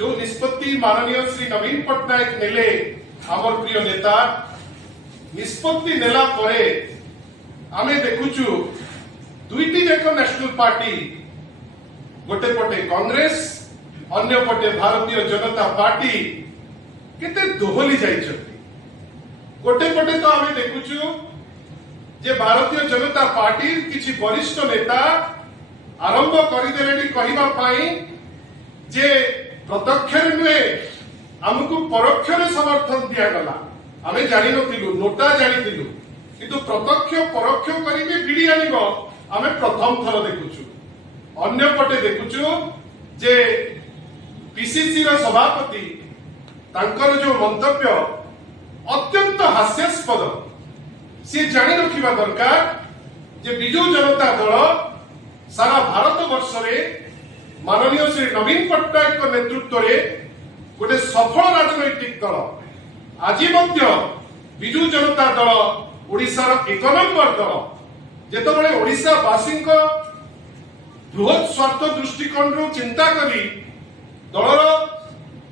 जो निष्पत्ति माननीय श्री नवीन पट्टनायक नेले आमर प्रिय नेता निष्पत्ति नेला परे आमे देखुचु दुईटी जाक नेशनल पार्टी गोटे पटे कांग्रेस अन्य पटे भारतीय जनता पार्टी केते दोहली जाइछथि। गोटे पटे तो आमे देखुचु जे भारतीय जनता पार्टी किछि वरिष्ठ नेता आरंभ करदेले कहवा जे प्रत्यक्ष नुहे आमको परोक्ष समर्थन दिगला आम जानी नु नोटा जानी किंतु प्रत्यक्ष परोक्ष करी भिड़ी आनिब आम प्रथम थर देखुचु। अन्य पटे देखुचु जे पीसीसी सभापति तांकर जो मंतव्य अत्यंत हास्यास्पद सी जानी रखिबा दरकार जे बिजू जनता दल सारा भारत वर्ष में माननीय श्री नवीन पट्टनायक नेतृत्व में गोटे सफल राजनैतिक दल आज बिजू जनता दल ओडिशार 1 नंबर दल जेतबेले ओडिशावासी बृहत स्वार्थ दृष्टिकोण चिंता करी दलर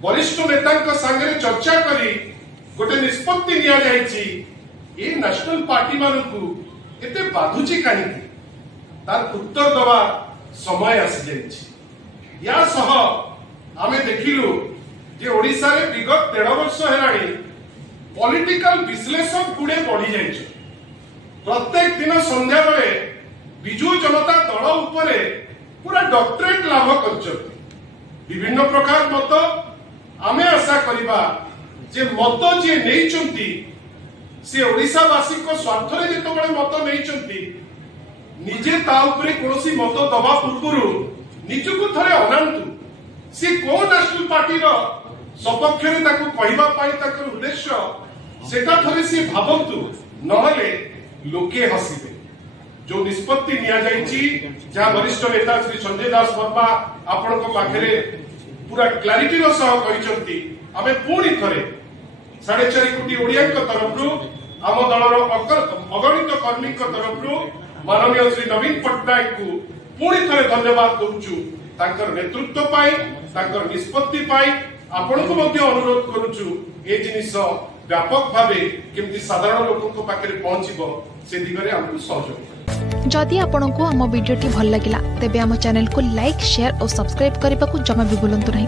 वरिष्ठ नेता संगे चर्चा करी गोटे निष्पत्ति निया जायछि ए नेशनल पार्टी मानकु एते बाधुची कहीं तार उत्तर दवा समय आसी जायछि। या सह आमे देखिलु जे ओडिसा रे विगत 13 वर्ष हेलाणी पॉलिटिकल विश्लेषण गुड़े बढ़ी जाइछ। प्रत्येक दिन संध्या बेले बिजू जनता दल उपरे पूरा डॉक्टरेट लाभ करछथि। विभिन्न प्रकार मत आमे आशा करिबा जे मत जे नेइचंती से ओडिसावासी को स्वार्थ रे जेतबेले मत नेइचंती निजे ता उपरे कोनोसी मत दबा पूर्वरु निजको थरे अनांतु सी को नेशनल पार्टी रो सपक्ष रे ताकू कहबा पाई ताकर उद्देश्य सेटा थरे सी भाबंतु नहले लोके हसिबे। जो निष्पत्ति निया जायछि जहां वरिष्ठ नेता श्री संजय दास वर्मा आपन को पाखरे पूरा क्लैरिटी रो सह कहिसंती आमे पूरी थरे 4.5 कोटी ओडिया को तरफरु आम दलर अगणित कर्मी को तरफरु माननीय श्री नवीन पट्टनायक को पुणी थे धन्यवाद करुचु ताकर नेतृत्व पाई ताकर निष्पत्ति पाई आपण को मध्य अनुरोध करुचु ए जिनिस व्यापक भावे केमती साधारण लोकन पाखे पहुंचबो से दिगरे हमकु सहयोग। जदि आपंक आम भिडी भल लगा तेब आम चैनल को लाइक शेयर और सब्सक्राइब करने को जमा भी भूलु नहीं।